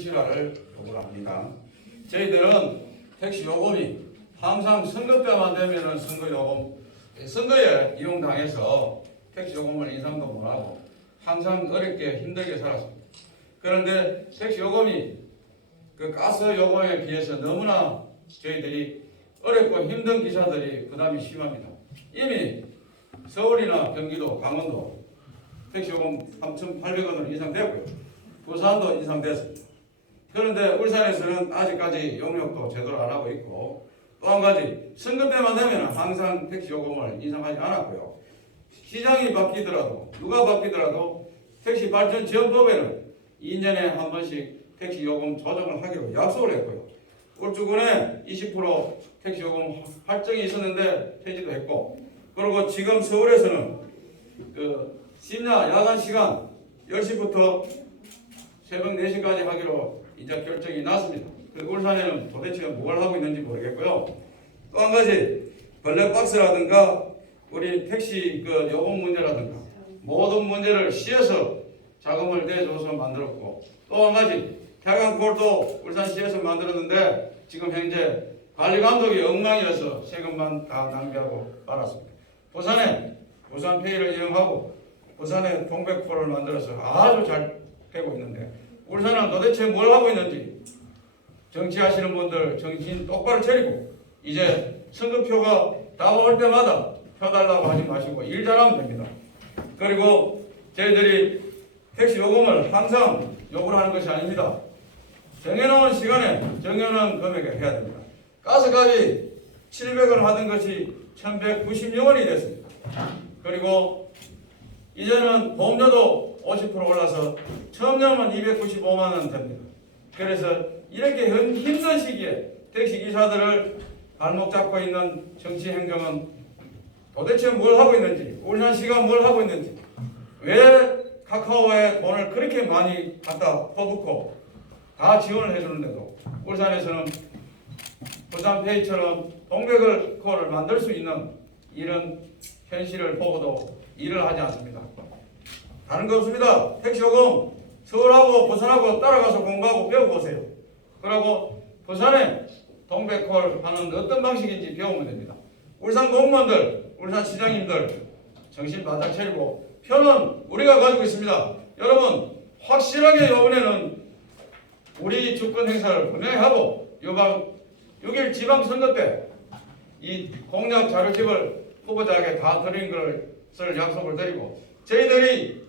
현실화를 요구를 합니다. 저희들은 택시 요금이 항상 선거 때만 되면은 선거에 이용당해서 택시 요금을 인상도 못하고 항상 어렵게 힘들게 살았습니다. 그런데 택시 요금이 그 가스 요금에 비해서 너무나 저희들이 어렵고 힘든 기사들이 부담이 심합니다. 이미 서울이나 경기도, 강원도 택시 요금 3,800원으로 인상됐고요. 부산도 인상됐습니다. 그런데 울산에서는 아직까지 용역도 제대로 안 하고 있고, 또 한 가지 선거 때만 되면 항상 택시 요금을 인상하지 않았고요. 시장이 바뀌더라도 누가 바뀌더라도 택시 발전 지원법에는 2년에 한 번씩 택시 요금 조정을 하기로 약속을 했고요. 올 주군에 20% 택시 요금 할증이 있었는데 폐지도 했고, 그리고 지금 서울에서는 그 심야 야간 시간 10시부터 새벽 4시까지 하기로 이제 결정이 났습니다. 울산에는 도대체 뭘 하고 있는지 모르겠고요. 또 한 가지 블랙박스라든가 우리 택시 그 요금 문제라든가 모든 문제를 시에서 자금을 내줘서 만들었고, 또 한 가지 태강콜도 울산시에서 만들었는데 지금 현재 관리 감독이 엉망이어서 세금만 다 낭비하고 말았습니다. 부산에 부산페이를 이용하고 부산에 동백콜을 만들어서 아주 잘 되고 있는데 울산은 도대체 뭘 하고 있는지 정치하시는 분들 정신 똑바로 차리고 이제 선거표가 다가올 때마다 표 달라고 하지 마시고 일 잘하면 됩니다. 그리고 저희들이 택시 요금을 항상 요구를 하는 것이 아닙니다. 정해놓은 시간에 정해놓은 금액에 해야 됩니다. 가스값이 700원 하던 것이 1196원이 됐습니다. 그리고 이제는 보험료도 50% 올라서 처음료는 295만 원 됩니다. 그래서 이렇게 힘든 시기에 택시기사들을 발목 잡고 있는 정치 행정은 도대체 뭘 하고 있는지, 울산시가 뭘 하고 있는지, 왜 카카오에 돈을 그렇게 많이 갖다 퍼붓고 다 지원을 해주는데도 울산에서는 부산페이처럼 동백콜을 만들 수 있는 이런 현실을 보고도 일을 하지 않습니다. 다른 거 없습니다. 택시요금 서울하고 부산하고 따라가서 공부하고 배워보세요. 그리고 부산에 동백콜 하는 어떤 방식인지 배우면 됩니다. 울산 공무원들, 울산 시장님들 정신 바짝 차리고 표는 우리가 가지고 있습니다. 여러분 확실하게 이번에는 우리 주권 행사를 분명히 하고 6일 지방선거 때 이 공약 자료집을 후보자에게 다 드린 것을 약속을 드리고 저희들이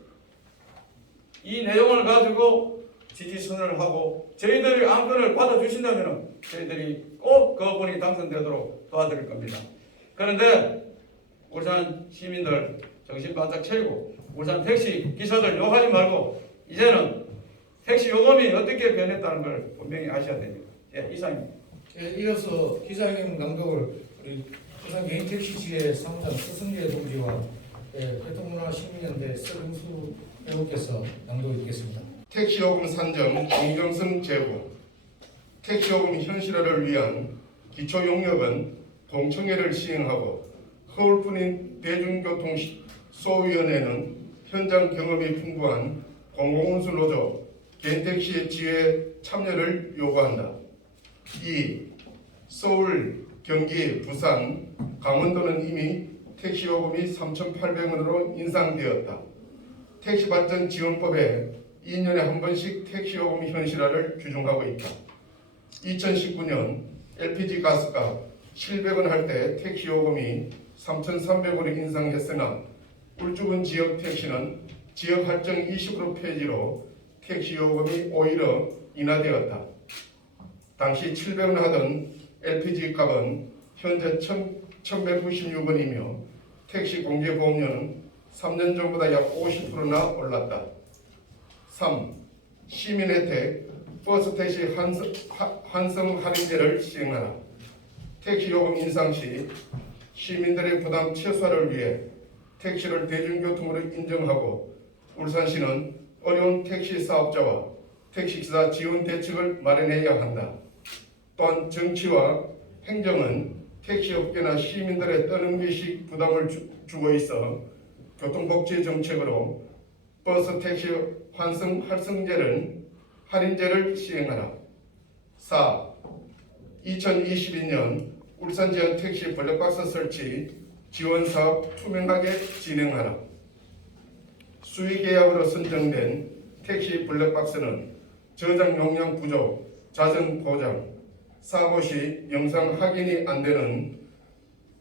이 내용을 가지고 지지선언을 하고 저희들이 안건을 받아주신다면 저희들이 꼭 그분이 당선되도록 도와드릴 겁니다. 그런데 울산 시민들 정신 바짝 차리고 울산 택시 기사들 욕하지 말고 이제는 택시 요금이 어떻게 변했다는 걸 분명히 아셔야 됩니다. 예, 이상입니다. 예, 이어서 기자회견 낭독을 우리 부산 개인택시지회 사무장 서승재 동지와 활동문화시민연대 서경수 회원께서 낭독해 주겠습니다. 택시요금 산정 공정성 제고. 택시요금 현실화를 위한 기초용역은 공청회를 시행하고 서울뿐인 대중교통소위원회는 현장 경험이 풍부한 공공운수 노조, 개인택시의 지회 참여를 요구한다. 2. 서울, 경기, 부산, 강원도는 이미 택시요금이 3,800원으로 인상되었다. 택시발전지원법에 2년에 한 번씩 택시요금 현실화를 규정하고 있다. 2019년 LPG 가스값 700원 할 때 택시요금이 3,300원을 인상했으나 울주군 지역 택시는 지역 할증 20% 폐지로 택시요금이 오히려 인하되었다. 당시 700원 하던 LPG 값은 현재 1,196원이며 택시 공제보험료는 3년 전보다 약 50%나 올랐다. 3. 시민혜택 버스택시 환승 할인제를 시행하라. 택시요금 인상 시 시민들의 부담 최소화를 위해 택시를 대중교통으로 인정하고 울산시는 어려운 택시 사업자와 택시기사 지원 대책을 마련해야 한다. 또한 정치와 행정은 택시업계나 시민들의 떠넘기식 부담을 주고 있어 교통복지 정책으로 버스 택시 환승 할증제를 할인제를 시행하라. 4. 2022년 울산 지역 택시 블랙박스 설치 지원 사업 투명하게 진행하라. 수의 계약으로 선정된 택시 블랙박스는 저장 용량 부족, 자전 고장, 사고 시 영상 확인이 안 되는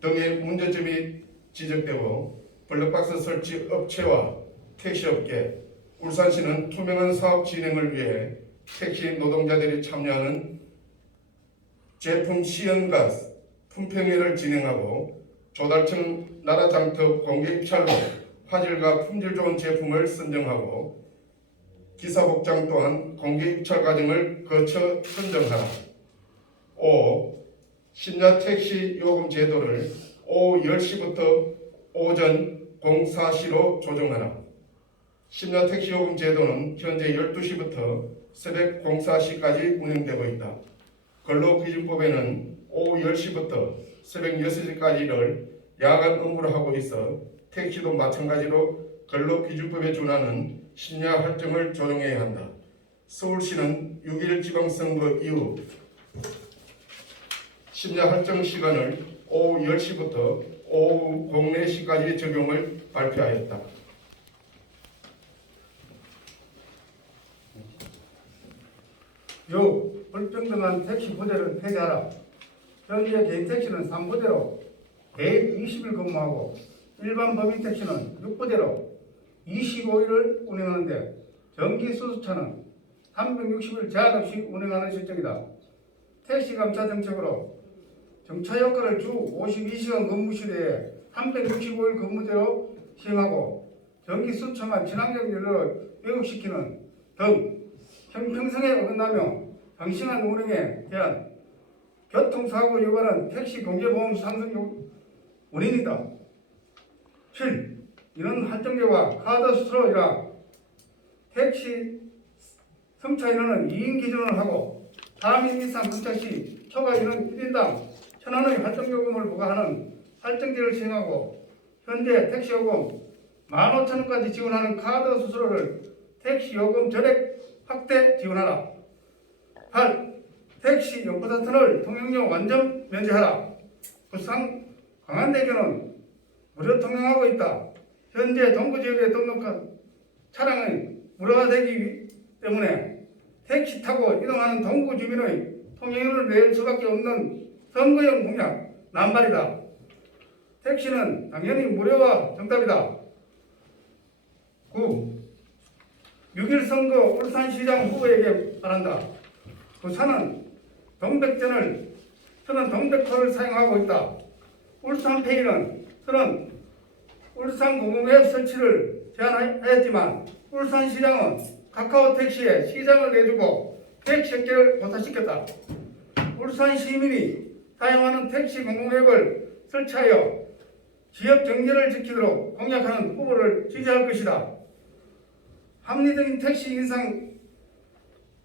등의 문제점이 지적되고 블랙박스 설치 업체와 택시업계, 울산시는 투명한 사업 진행을 위해 택시 노동자들이 참여하는 제품 시연과 품평회를 진행하고 조달청 나라장터 공개 입찰로 화질과 품질 좋은 제품을 선정하고 기사복장 또한 공개 입찰 과정을 거쳐 선정하라. 5. 심야 택시 요금 제도를 오후 10시부터 오전 04시로 조정하라. 심야 택시 요금 제도는 현재 12시부터 새벽 04시까지 운영되고 있다. 근로기준법에는 오후 10시부터 새벽 6시까지를 야간 업무를 하고 있어 택시도 마찬가지로 근로기준법에 준하는 심야 활동을 조정해야 한다. 서울시는 6.1 지방선거 이후 심야 활동 시간을 오후 10시부터 오후 04시까지 적용을 발표하였다. 요 불평등한 택시 부대를 폐지하라. 현재 개인 택시는 3부대로 대일 20일 근무하고 일반 법인 택시는 6부대로 25일을 운행하는데 정기 수수차는 360일 제한 없이 운행하는 실정이다. 택시 감차 정책으로 정차 효과를 주 52시간 근무 시대에 365일 근무제로 시행하고 정기 수차만 친환경 연료를 왜곡시키는 등 형평성에 어긋나며 당신한 운행에 대한 교통사고 유발한 택시 공개보험 상승 원인이다. 7. 이런 할증제와 카드 수수료이라 택시 승차 인원은 2인 기준을 하고 3인 이상 승차 시 초과 인원 1인당 1,000원의 할증요금을 부과하는 할증제를 시행하고 현재 택시요금 15,000원까지 지원하는 카드 수수료를 택시요금 전액 확대 지원하라. 8. 택시 연포사터널 통행료 완전 면제하라. 부산 광안대교는 무료 통행하고 있다. 현재 동부지역에 등록한 차량의 무료화되기 때문에 택시 타고 이동하는 동부 주민의 통행료를 낼 수밖에 없는 선거용 공약 남발이다. 택시는 당연히 무료화 정답이다. 9. 6.1 선거 울산시장 후보에게 바란다. 부산은 동백전을 저는 동백표를 사용하고 있다. 울산페이는 저는 울산공공앱 설치를 제안하였지만 울산시장은 카카오 택시에 시장을 내주고 택시 업계를 고사시켰다. 울산 시민이 사용하는 택시 공공앱을 설치하여 지역 정리를 지키도록 공약하는 후보를 지지할 것이다. 합리적인 택시 인상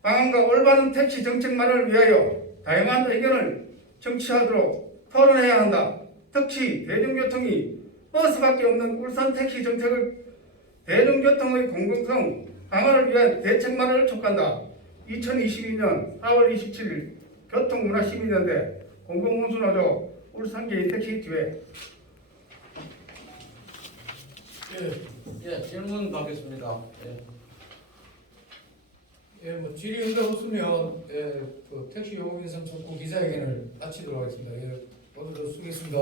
방안과 올바른 택시 정책만을 위하여 다양한 의견을 정치하도록 토론해야 한다. 특히 대중교통이 버스밖에 없는 울산 택시 정책을 대중교통의 공공성 강화를 위한 대책만을 촉구한다. 2022년 4월 27일 교통문화시민연대 공공운수노조 울산개인 택시 지회. 예, 질문 받겠습니다. 뭐 질의응답 없으면 그 택시 요금 인상 촉구 기자회견을 마치도록 하겠습니다. 모두 수고했습니다.